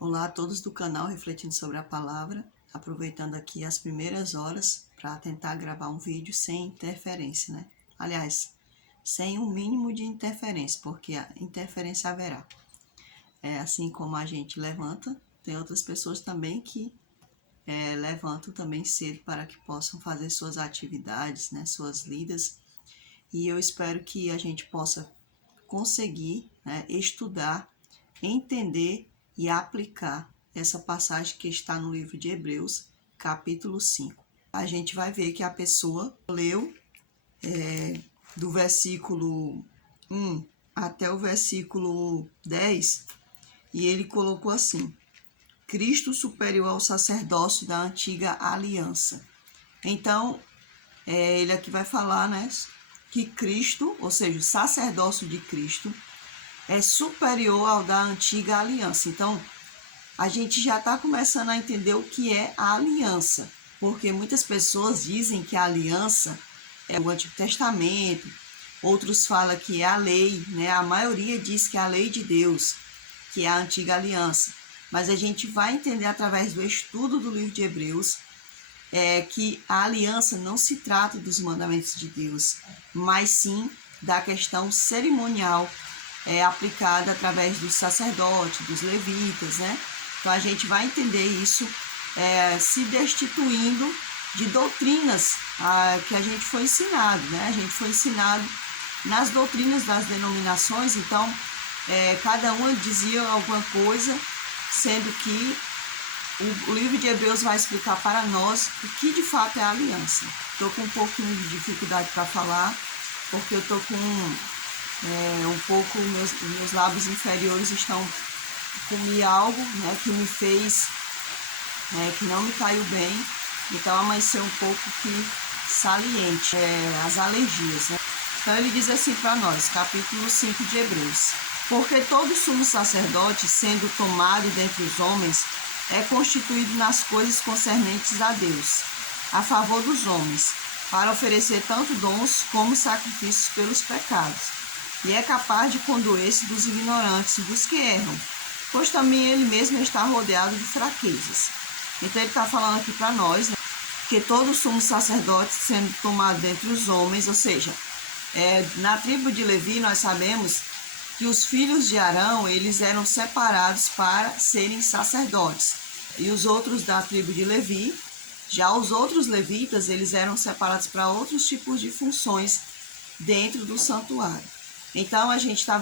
Olá a todos do canal Refletindo sobre a Palavra, aproveitando aqui as primeiras horas para tentar gravar um vídeo sem interferência, né? Aliás, sem um mínimo de interferência, porque a interferência haverá. Assim como a gente levanta, tem outras pessoas também que levantam também cedo para que possam fazer suas atividades, né, suas lidas. E eu espero que a gente possa conseguir, né, estudar, entender e aplicar essa passagem que está no livro de Hebreus, capítulo 5. A gente vai ver que a pessoa leu do versículo 1 até o versículo 10 e ele colocou assim: Cristo superior ao sacerdócio da antiga aliança. Então, ele aqui vai falar, né, que Cristo, ou seja, o sacerdócio de Cristo, é superior ao da antiga aliança. Então, a gente já está começando a entender o que é a aliança, porque muitas pessoas dizem que a aliança é o Antigo Testamento, outros falam que é a lei, né? A maioria diz que é a lei de Deus, que é a antiga aliança. Mas a gente vai entender através do estudo do livro de Hebreus que a aliança não se trata dos mandamentos de Deus, mas sim da questão cerimonial aplicada através dos sacerdotes, dos levitas, né? Então a gente vai entender isso se destituindo de doutrinas que a gente foi ensinado, né? A gente foi ensinado nas doutrinas das denominações, então cada uma dizia alguma coisa, sendo que o livro de Hebreus vai explicar para nós o que de fato é a aliança. Estou com um pouquinho de dificuldade para falar, porque eu estou com um pouco, meus lábios inferiores estão comi algo, né, que me fez, que não me caiu bem, então amanheceu um pouco que saliente, as alergias, né? Então ele diz assim para nós, capítulo 5 de Hebreus: Porque todo sumo sacerdote, sendo tomado dentre os homens, é constituído nas coisas concernentes a Deus, a favor dos homens, para oferecer tanto dons como sacrifícios pelos pecados, e é capaz de condoer-se dos ignorantes e dos que erram, pois também ele mesmo está rodeado de fraquezas. Então ele está falando aqui para nós, né, que todo sumo sacerdote sendo tomado dentre os homens, ou seja, na tribo de Levi nós sabemos que os filhos de Arão, eles eram separados para serem sacerdotes. E os outros da tribo de Levi, já os outros levitas, eles eram separados para outros tipos de funções dentro do santuário. Então a gente está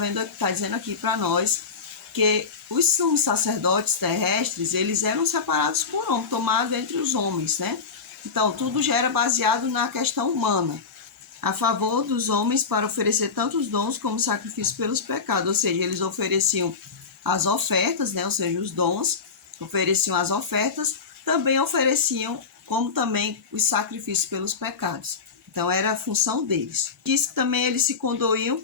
dizendo aqui para nós que os sumos sacerdotes terrestres, eles eram separados por homem, tomados entre os homens, né? Então tudo já era baseado na questão humana, a favor dos homens para oferecer tantos dons como sacrifício pelos pecados, ou seja, eles ofereciam as ofertas, né, ou seja, os dons, ofereciam as ofertas, também ofereciam como também os sacrifícios pelos pecados. Então era a função deles. Diz que também eles se condoíam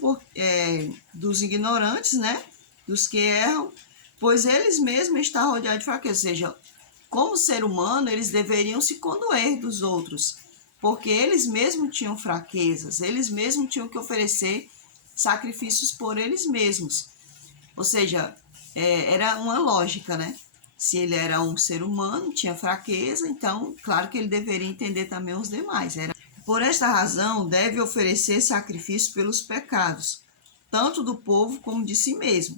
dos ignorantes, né, dos que erram, pois eles mesmos estão rodeados de fraqueza, ou seja, como ser humano, eles deveriam se condoer dos outros, porque eles mesmos tinham fraquezas, eles mesmos tinham que oferecer sacrifícios por eles mesmos. Ou seja, era uma lógica, né? Se ele era um ser humano, tinha fraqueza, então, claro que ele deveria entender também os demais. Por esta razão, deve oferecer sacrifício pelos pecados, tanto do povo como de si mesmo,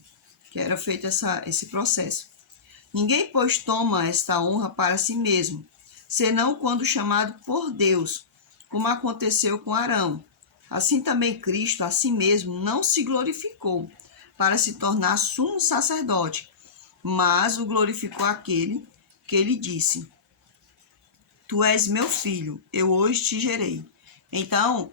que era feito esse processo. Ninguém, pois, toma esta honra para si mesmo, senão quando chamado por Deus, como aconteceu com Arão. Assim também Cristo, a si mesmo, não se glorificou para se tornar sumo sacerdote, mas o glorificou aquele que lhe disse: Tu és meu filho, eu hoje te gerei. Então,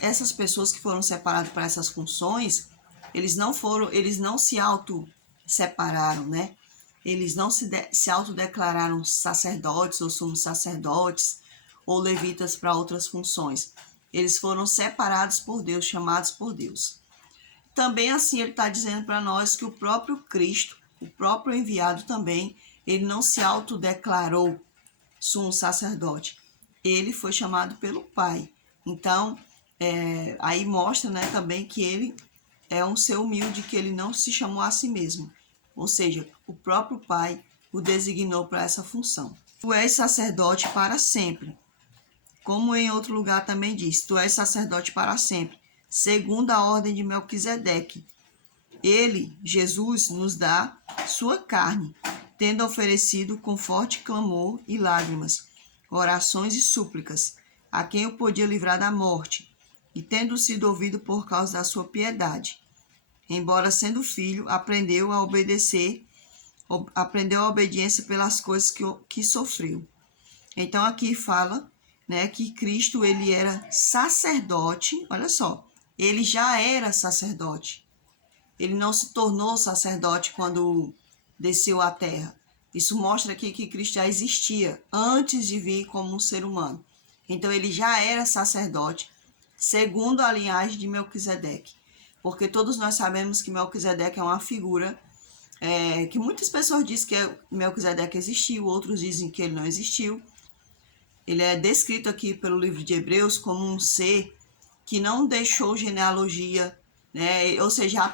essas pessoas que foram separadas para essas funções, eles não se auto-separaram, né? Eles não se autodeclararam sacerdotes ou sumos sacerdotes ou levitas para outras funções. Eles foram separados por Deus, chamados por Deus. Também assim ele está dizendo para nós que o próprio Cristo, o próprio enviado também, ele não se autodeclarou sumo sacerdote. Ele foi chamado pelo Pai. Então, aí mostra, né, também que ele é um ser humilde, que ele não se chamou a si mesmo. ou seja, o próprio Pai o designou para essa função. Tu és sacerdote para sempre. Como em outro lugar também diz, tu és sacerdote para sempre, segundo a ordem de Melquisedeque. Ele, Jesus, nos dá sua carne, tendo oferecido com forte clamor e lágrimas, orações e súplicas, a quem o podia livrar da morte, e tendo sido ouvido por causa da sua piedade. Embora sendo filho, aprendeu a obediência pelas coisas que sofreu. Então aqui fala, né, que Cristo ele era sacerdote, olha só, ele já era sacerdote. Ele não se tornou sacerdote quando desceu à terra. Isso mostra aqui que Cristo já existia antes de vir como um ser humano. Então ele já era sacerdote, segundo a linhagem de Melquisedeque. Porque todos nós sabemos que Melquisedeque é uma figura que muitas pessoas dizem que Melquisedeque existiu, outros dizem que ele não existiu. Ele é descrito aqui pelo livro de Hebreus como um ser que não deixou genealogia, né? Ou seja,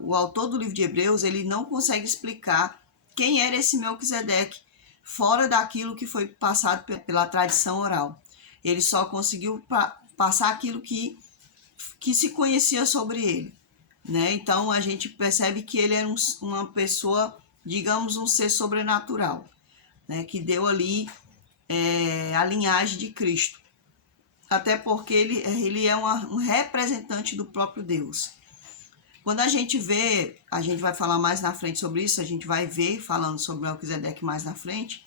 o autor do livro de Hebreus, ele não consegue explicar quem era esse Melquisedeque, fora daquilo que foi passado pela tradição oral. Ele só conseguiu passar aquilo que se conhecia sobre ele, né? Então a gente percebe que ele era uma pessoa, digamos, um ser sobrenatural, né? Que deu ali a linhagem de Cristo. Até porque ele é um representante do próprio Deus. Quando a gente vai falar mais na frente sobre isso, a gente vai ver falando sobre Melquisedeque mais na frente,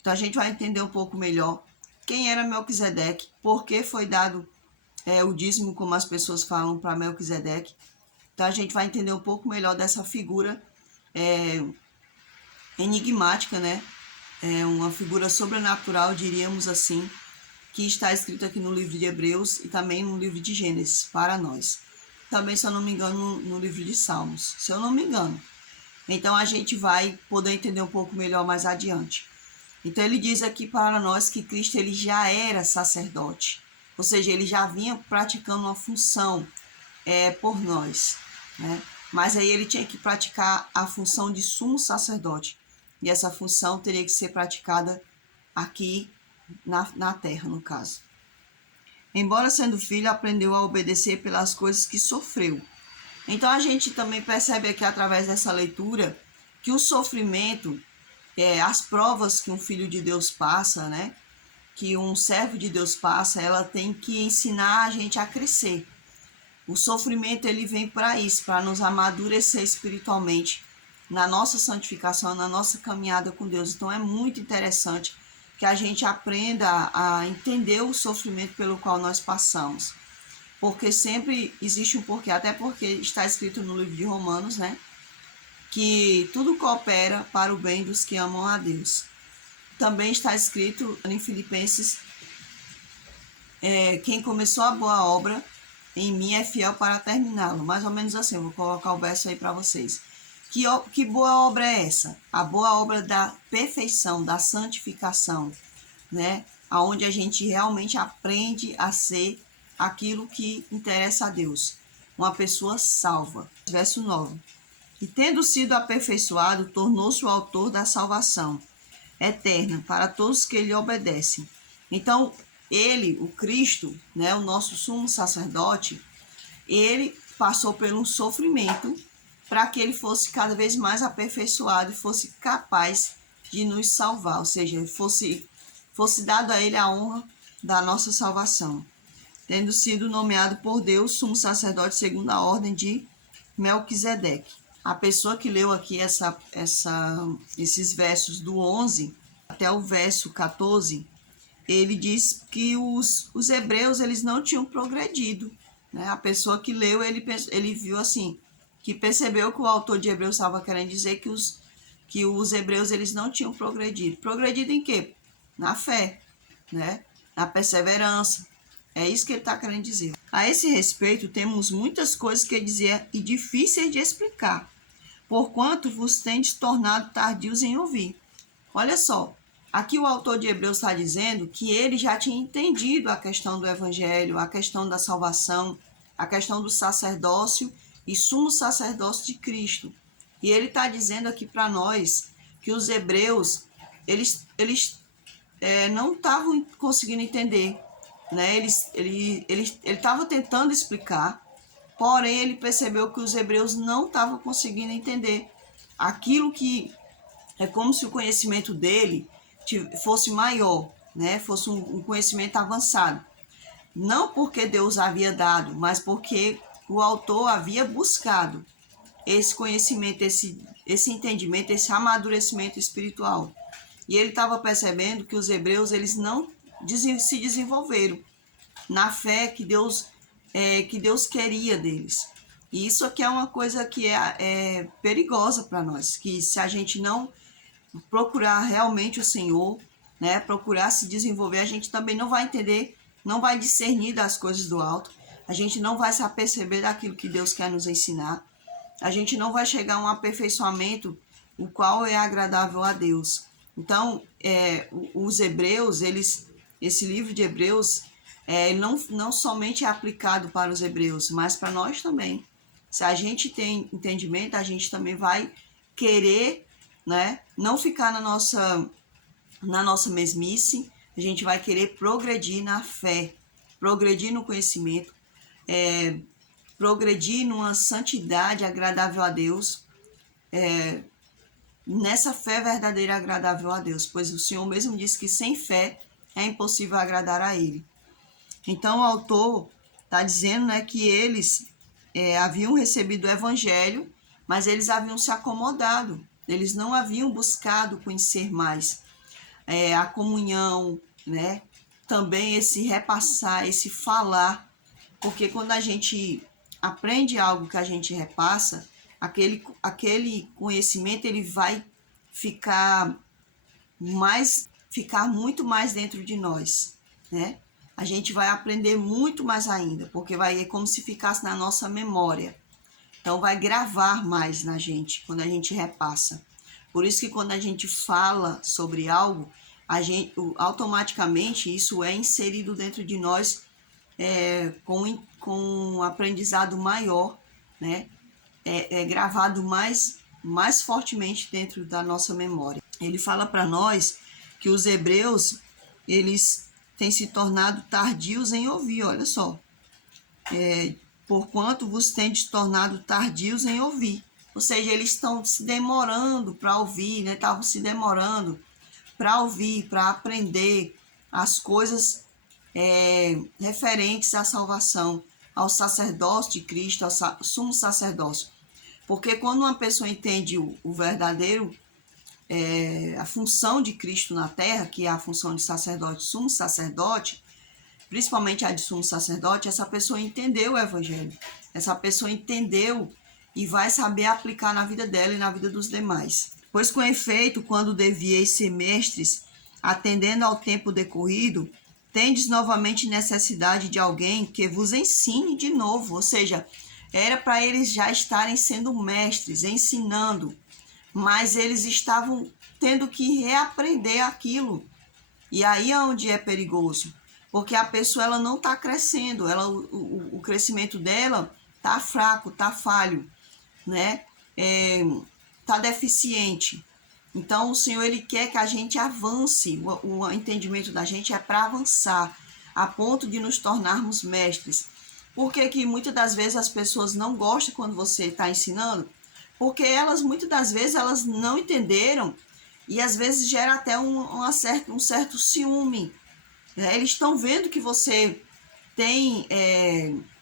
então a gente vai entender um pouco melhor quem era Melquisedeque, por que foi dado o dízimo, como as pessoas falam, para Melquisedeque. Então a gente vai entender um pouco melhor dessa figura enigmática, né? Uma figura sobrenatural, diríamos assim, que está escrito aqui no livro de Hebreus e também no livro de Gênesis, para nós. Também, se eu não me engano, no livro de Salmos, se eu não me engano. Então, a gente vai poder entender um pouco melhor mais adiante. Então, ele diz aqui para nós que Cristo ele já era sacerdote, ou seja, ele já vinha praticando uma função por nós, né? Mas aí ele tinha que praticar a função de sumo sacerdote, e essa função teria que ser praticada aqui na terra, no caso. Embora sendo filho, aprendeu a obedecer pelas coisas que sofreu. Então a gente também percebe aqui através dessa leitura que o sofrimento, as provas que um filho de Deus passa, né, que um servo de Deus passa, ela tem que ensinar a gente a crescer. O sofrimento ele vem para isso, para nos amadurecer espiritualmente na nossa santificação, na nossa caminhada com Deus. Então é muito interessante que a gente aprenda a entender o sofrimento pelo qual nós passamos. Porque sempre existe um porquê, até porque está escrito no livro de Romanos, né? Que tudo coopera para o bem dos que amam a Deus. Também está escrito em Filipenses, quem começou a boa obra em mim é fiel para terminá-lo. Mais ou menos assim, eu vou colocar o verso aí para vocês. Que boa obra é essa? A boa obra da perfeição, da santificação, né? Onde a gente realmente aprende a ser aquilo que interessa a Deus. Uma pessoa salva. Verso 9. E tendo sido aperfeiçoado, tornou-se o autor da salvação eterna para todos que lhe obedecem. Então, ele, o Cristo, né, o nosso sumo sacerdote, ele passou por um sofrimento para que ele fosse cada vez mais aperfeiçoado e fosse capaz de nos salvar, ou seja, fosse dado a ele a honra da nossa salvação, tendo sido nomeado por Deus sumo sacerdote segundo a ordem de Melquisedeque. A pessoa que leu aqui esses versos do 11 até o verso 14, ele diz que os hebreus eles não tinham progredido, né? A pessoa que leu, ele viu assim, que percebeu que o autor de Hebreus estava querendo dizer que os hebreus eles não tinham progredido. Progredido em quê? Na fé, né? Na perseverança. É isso que ele está querendo dizer. A esse respeito, temos muitas coisas que dizer e difíceis de explicar, porquanto vos tendes tornado tardios em ouvir. Olha só, aqui o autor de Hebreus está dizendo que ele já tinha entendido a questão do evangelho, a questão da salvação, a questão do sacerdócio e sumo sacerdócio de Cristo. E ele está dizendo aqui para nós que os hebreus, eles não estavam conseguindo entender, né? Ele estava tentando explicar, porém ele percebeu que os hebreus não estavam conseguindo entender aquilo que é como se o conhecimento dele fosse maior, né? Fosse um conhecimento avançado. Não porque Deus havia dado, mas porque o autor havia buscado esse conhecimento, esse entendimento, esse amadurecimento espiritual. E ele estava percebendo que os hebreus eles não se desenvolveram na fé que Deus queria deles. E isso aqui é uma coisa que é perigosa para nós, que se a gente não procurar realmente o Senhor, né, procurar se desenvolver, a gente também não vai entender, não vai discernir das coisas do alto, a gente não vai se aperceber daquilo que Deus quer nos ensinar, a gente não vai chegar a um aperfeiçoamento o qual é agradável a Deus. Então, os hebreus, esse livro de Hebreus, não somente é aplicado para os hebreus, mas para nós também. Se a gente tem entendimento, a gente também vai querer, né, não ficar na nossa mesmice, a gente vai querer progredir na fé, progredir no conhecimento, progredir numa santidade agradável a Deus, nessa fé verdadeira agradável a Deus, pois o Senhor mesmo disse que sem fé é impossível agradar a Ele. Então o autor está dizendo, né, que eles haviam recebido o evangelho, mas eles haviam se acomodado, eles não haviam buscado conhecer mais a comunhão, né? Também esse repassar, esse falar, porque quando a gente aprende algo que a gente repassa, aquele conhecimento ele vai ficar muito mais dentro de nós, né? A gente vai aprender muito mais ainda, porque é como se ficasse na nossa memória. Então vai gravar mais na gente quando a gente repassa. Por isso que quando a gente fala sobre algo, automaticamente isso é inserido dentro de nós com um aprendizado maior, né? Gravado mais fortemente dentro da nossa memória. Ele fala para nós que os hebreus, eles têm se tornado tardios em ouvir, olha só. Porquanto vos tendes tornado tardios em ouvir. Ou seja, eles estão se demorando para ouvir, né? Estavam se demorando para ouvir, para aprender as coisas referentes à salvação, ao sacerdócio de Cristo, ao sumo sacerdócio. Porque quando uma pessoa entende o verdadeiro, a função de Cristo na terra, que é a função de sacerdote, sumo sacerdote, principalmente a de sumo sacerdote, essa pessoa entendeu o evangelho, essa pessoa entendeu e vai saber aplicar na vida dela e na vida dos demais. Pois com efeito, quando devieis ser mestres, atendendo ao tempo decorrido, tendes novamente necessidade de alguém que vos ensine de novo, ou seja, era para eles já estarem sendo mestres, ensinando, mas eles estavam tendo que reaprender aquilo. E aí é onde é perigoso, porque a pessoa ela não está crescendo, o crescimento dela está fraco, está falho, né? Está deficiente. Então o Senhor ele quer que a gente avance, o entendimento da gente é para avançar, a ponto de nos tornarmos mestres. Por que muitas das vezes as pessoas não gostam quando você está ensinando? Porque elas, muitas das vezes, elas não entenderam e às vezes gera até um certo ciúme. Eles estão vendo que você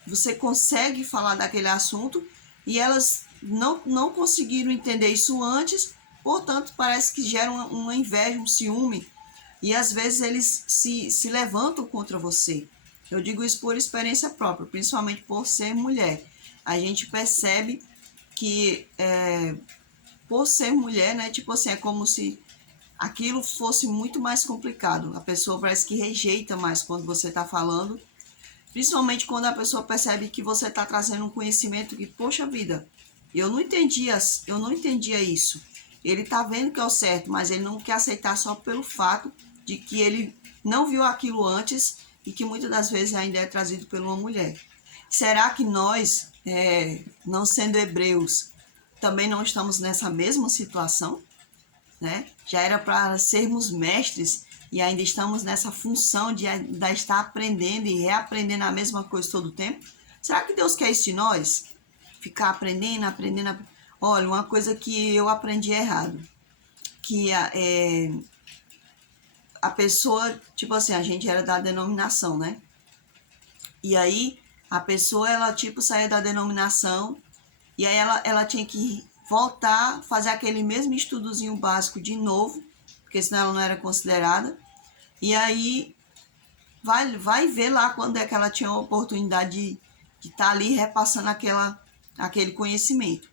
você consegue falar daquele assunto e elas não conseguiram entender isso antes, portanto, parece que gera uma inveja, um ciúme e às vezes eles se levantam contra você. Eu digo isso por experiência própria, principalmente por ser mulher. A gente percebe que por ser mulher, né, tipo assim, é como se aquilo fosse muito mais complicado. A pessoa parece que rejeita mais quando você está falando, principalmente quando a pessoa percebe que você está trazendo um conhecimento que, poxa vida, eu não entendia isso. Ele está vendo que é o certo, mas ele não quer aceitar só pelo fato de que ele não viu aquilo antes e que muitas das vezes ainda é trazido por uma mulher. Será que nós, não sendo hebreus, também não estamos nessa mesma situação, né? Já era para sermos mestres e ainda estamos nessa função de ainda estar aprendendo e reaprendendo a mesma coisa todo o tempo. Será que Deus quer isso de nós? Ficar aprendendo. Olha, uma coisa que eu aprendi errado, que a pessoa, tipo assim, a gente era da denominação, né? E aí a pessoa, ela tipo saía da denominação e aí ela tinha que voltar, fazer aquele mesmo estudozinho básico de novo, porque senão ela não era considerada. E aí vai ver lá quando é que ela tinha a oportunidade de estar ali repassando aquele conhecimento.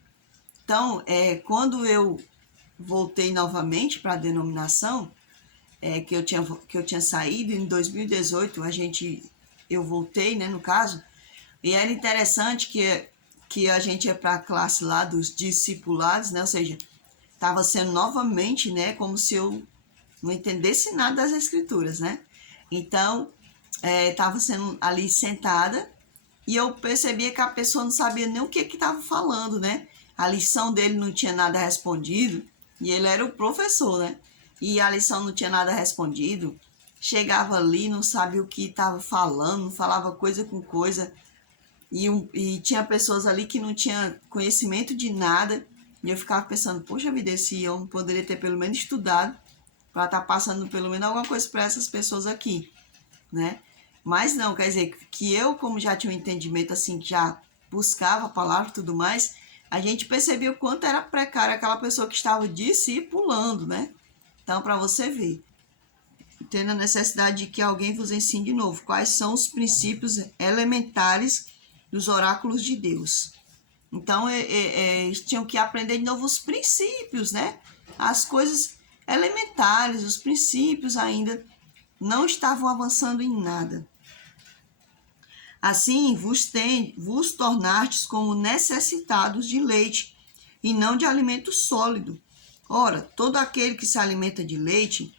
Então, quando eu voltei novamente para a denominação, que eu tinha saído em 2018, eu voltei, né, no caso, e era interessante que a gente ia para a classe lá dos discipulados, né, ou seja, estava sendo novamente, né, como se eu não entendesse nada das escrituras, né, então, estava sendo ali sentada, e eu percebia que a pessoa não sabia nem o que estava falando, né, a lição dele não tinha nada respondido, e ele era o professor, né, e a lição não tinha nada respondido, chegava ali, não sabia o que estava falando, falava coisa com coisa, e tinha pessoas ali que não tinham conhecimento de nada, e eu ficava pensando, poxa vida, esse homem poderia ter pelo menos estudado, para estar passando pelo menos alguma coisa para essas pessoas aqui, né? Mas não, quer dizer, que eu, como já tinha um entendimento assim, que já buscava a palavra e tudo mais, a gente percebia o quanto era precária aquela pessoa que estava discipulando, né? Então, para você ver, tendo a necessidade de que alguém vos ensine de novo quais são os princípios elementares dos oráculos de Deus. Então, eles tinham que aprender de novo os princípios, né? As coisas elementares, os princípios ainda não estavam avançando em nada. Assim, vos tornastes como necessitados de leite, e não de alimento sólido. Ora, todo aquele que se alimenta de leite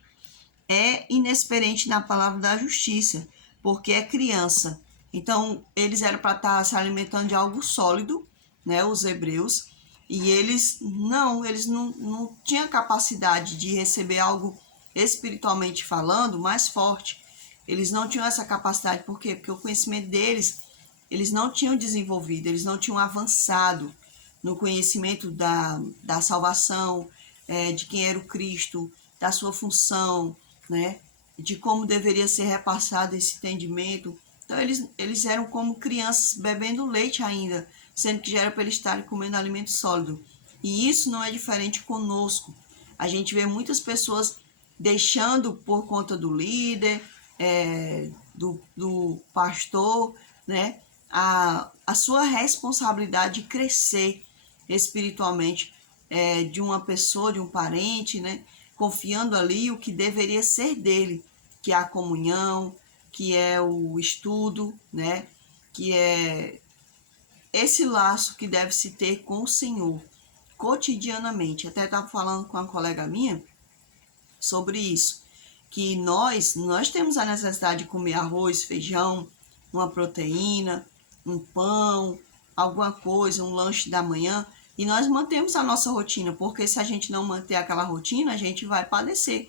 é inexperiente na palavra da justiça, porque é criança. Então, eles eram para estar se alimentando de algo sólido, né, os hebreus, e eles não tinham capacidade de receber algo espiritualmente falando mais forte. Eles não tinham essa capacidade, por quê? Porque o conhecimento deles, eles não tinham desenvolvido, eles não tinham avançado no conhecimento da salvação, de quem era o Cristo, da sua função, né? De como deveria ser repassado esse entendimento. Então, eles eram como crianças bebendo leite ainda, sendo que já era para eles estarem comendo alimento sólido. E isso não é diferente conosco. A gente vê muitas pessoas deixando por conta do líder, do pastor, né, a sua responsabilidade de crescer espiritualmente de uma pessoa, de um parente, né, confiando ali o que deveria ser dele, que é a comunhão, que é o estudo, né, que é esse laço que deve se ter com o Senhor cotidianamente. Até estava falando com uma colega minha sobre isso, que nós temos a necessidade de comer arroz, feijão, uma proteína, um pão, alguma coisa, um lanche da manhã, e nós mantemos a nossa rotina, porque se a gente não manter aquela rotina, a gente vai padecer.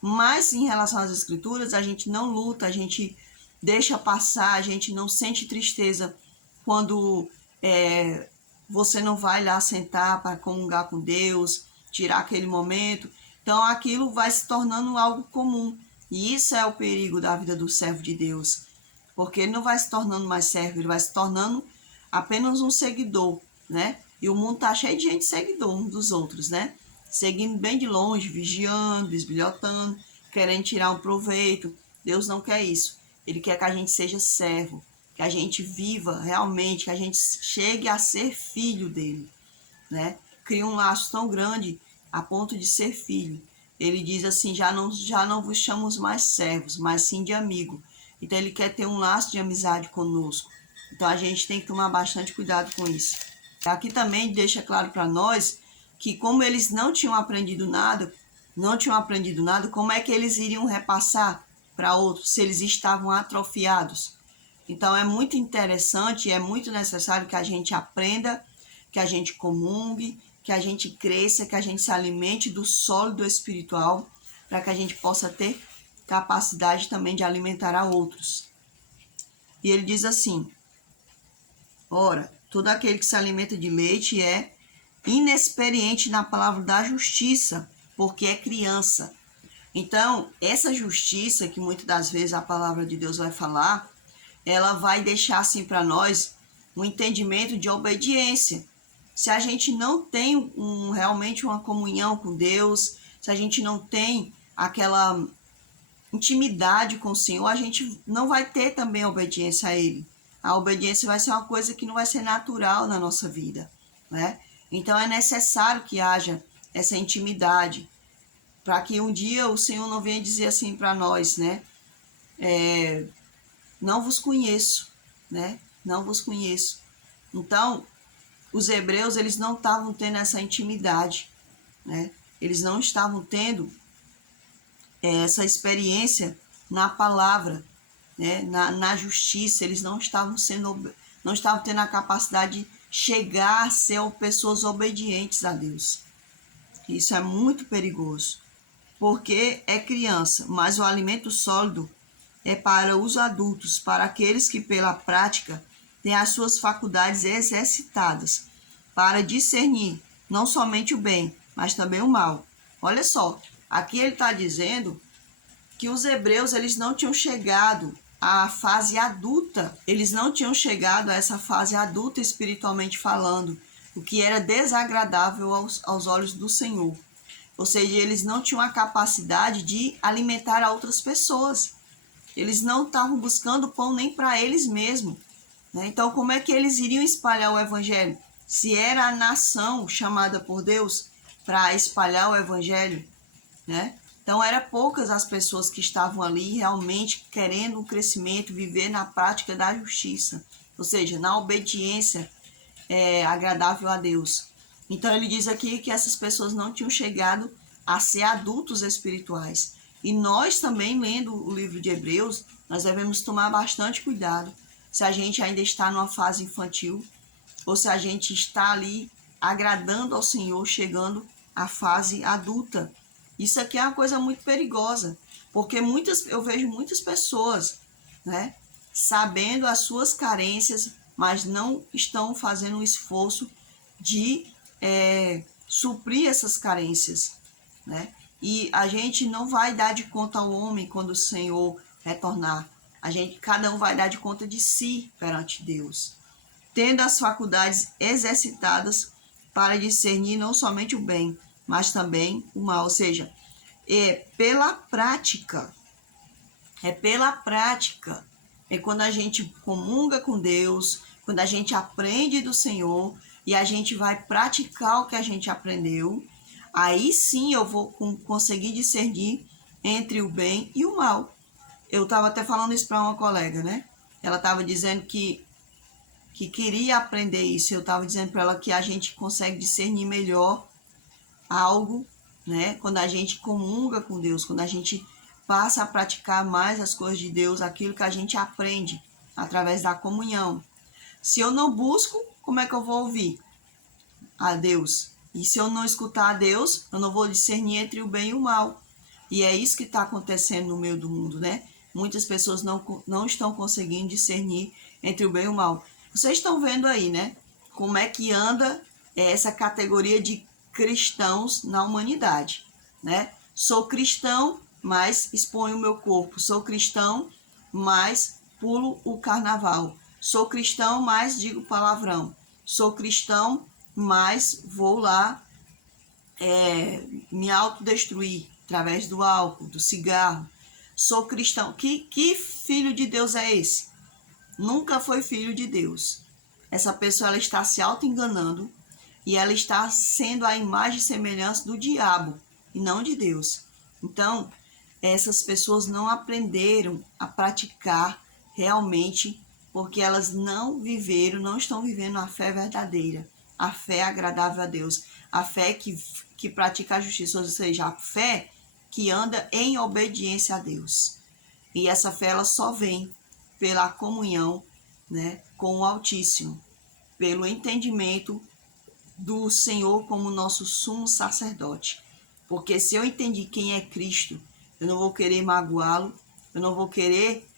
Mas em relação às escrituras, a gente não luta, a gente deixa passar, a gente não sente tristeza quando você não vai lá sentar para comungar com Deus, tirar aquele momento. Então aquilo vai se tornando algo comum. E isso é o perigo da vida do servo de Deus. Porque ele não vai se tornando mais servo, ele vai se tornando apenas um seguidor, né? E o mundo tá cheio de gente seguidor uns dos outros, né? Seguindo bem de longe, vigiando, bisbilhotando, querendo tirar um proveito. Deus não quer isso. Ele quer que a gente seja servo, que a gente viva realmente, que a gente chegue a ser filho dele, né? Cria um laço tão grande a ponto de ser filho. Ele diz assim, já não vos chamamos mais servos, mas sim de amigo. Então ele quer ter um laço de amizade conosco. Então a gente tem que tomar bastante cuidado com isso. Aqui também deixa claro para nós que como eles não tinham aprendido nada, como é que eles iriam repassar para outros se eles estavam atrofiados? Então é muito interessante e é muito necessário que a gente aprenda, que a gente comungue, que a gente cresça, que a gente se alimente do sólido espiritual, para que a gente possa ter capacidade também de alimentar a outros. E ele diz assim: ora, todo aquele que se alimenta de leite é inexperiente na palavra da justiça, porque é criança. Então, essa justiça que muitas das vezes a palavra de Deus vai falar, ela vai deixar assim para nós um entendimento de obediência. Se a gente não tem realmente uma comunhão com Deus, se a gente não tem aquela intimidade com o Senhor, a gente não vai ter também obediência a Ele. A obediência vai ser uma coisa que não vai ser natural na nossa vida, né? Então é necessário que haja essa intimidade, para que um dia o Senhor não venha dizer assim para nós, né? Não vos conheço, né? Não vos conheço. Então, os hebreus, eles não estavam tendo essa intimidade, né? Eles não estavam tendo essa experiência na palavra, né? Na justiça. Eles não estavam tendo a capacidade de chegar a ser pessoas obedientes a Deus. Isso é muito perigoso, porque é criança, mas o alimento sólido é para os adultos, para aqueles que pela prática têm as suas faculdades exercitadas para discernir não somente o bem, mas também o mal. Olha só, aqui ele está dizendo que os hebreus, eles não tinham chegado à fase adulta, eles não tinham chegado a essa fase adulta espiritualmente falando, o que era desagradável aos olhos do Senhor. Ou seja, eles não tinham a capacidade de alimentar a outras pessoas. Eles não estavam buscando pão nem para eles mesmos, né? Então, como é que eles iriam espalhar o evangelho? Se era a nação chamada por Deus para espalhar o evangelho, né? Então, eram poucas as pessoas que estavam ali realmente querendo um crescimento, viver na prática da justiça, ou seja, na obediência agradável a Deus. Então, ele diz aqui que essas pessoas não tinham chegado a ser adultos espirituais. E nós também, lendo o livro de Hebreus, nós devemos tomar bastante cuidado se a gente ainda está numa fase infantil ou se a gente está ali agradando ao Senhor, chegando à fase adulta. Isso aqui é uma coisa muito perigosa, porque eu vejo muitas pessoas, né, sabendo as suas carências, mas não estão fazendo um esforço de suprir essas carências, né? E a gente não vai dar de conta ao homem quando o Senhor retornar. Cada um vai dar de conta de si perante Deus, tendo as faculdades exercitadas para discernir não somente o bem, mas também o mal. Ou seja, pela prática. Pela prática. É quando a gente comunga com Deus, quando a gente aprende do Senhor e a gente vai praticar o que a gente aprendeu, aí sim eu vou conseguir discernir entre o bem e o mal. Eu estava até falando isso para uma colega, né? Ela estava dizendo que queria aprender isso. Eu estava dizendo para ela que a gente consegue discernir melhor algo, né? Quando a gente comunga com Deus, quando a gente passa a praticar mais as coisas de Deus, aquilo que a gente aprende através da comunhão. Se eu não busco, como é que eu vou ouvir a Deus? E se eu não escutar a Deus, eu não vou discernir entre o bem e o mal. E é isso que está acontecendo no meio do mundo, né? Muitas pessoas não estão conseguindo discernir entre o bem e o mal. Vocês estão vendo aí, né? Como é que anda essa categoria de cristãos na humanidade, né? Sou cristão, mas exponho o meu corpo. Sou cristão, mas pulo o carnaval. Sou cristão, mas digo palavrão. Sou cristão, mas vou lá me autodestruir através do álcool, do cigarro. Sou cristão. Que filho de Deus é esse? Nunca foi filho de Deus. Essa pessoa ela está se auto-enganando e ela está sendo a imagem e semelhança do diabo e não de Deus. Então, essas pessoas não aprenderam a praticar realmente porque elas não estão vivendo a fé verdadeira, a fé agradável a Deus, a fé que pratica a justiça, ou seja, a fé que anda em obediência a Deus. E essa fé ela só vem pela comunhão, né, com o Altíssimo, pelo entendimento do Senhor como nosso sumo sacerdote. Porque se eu entendi quem é Cristo, eu não vou querer magoá-lo, eu não vou querer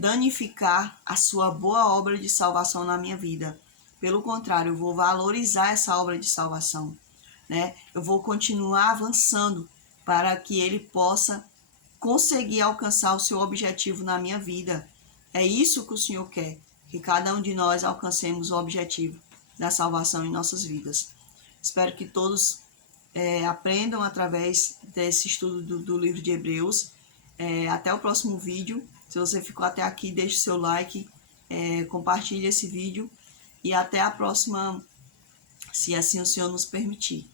danificar a sua boa obra de salvação na minha vida. Pelo contrário, eu vou valorizar essa obra de salvação, né? Eu vou continuar avançando para que ele possa conseguir alcançar o seu objetivo na minha vida. É isso que o Senhor quer, que cada um de nós alcancemos o objetivo da salvação em nossas vidas. Espero que todos aprendam através desse estudo do livro de Hebreus. Até o próximo vídeo. Se você ficou até aqui, deixe seu like, compartilhe esse vídeo e até a próxima, se assim o Senhor nos permitir.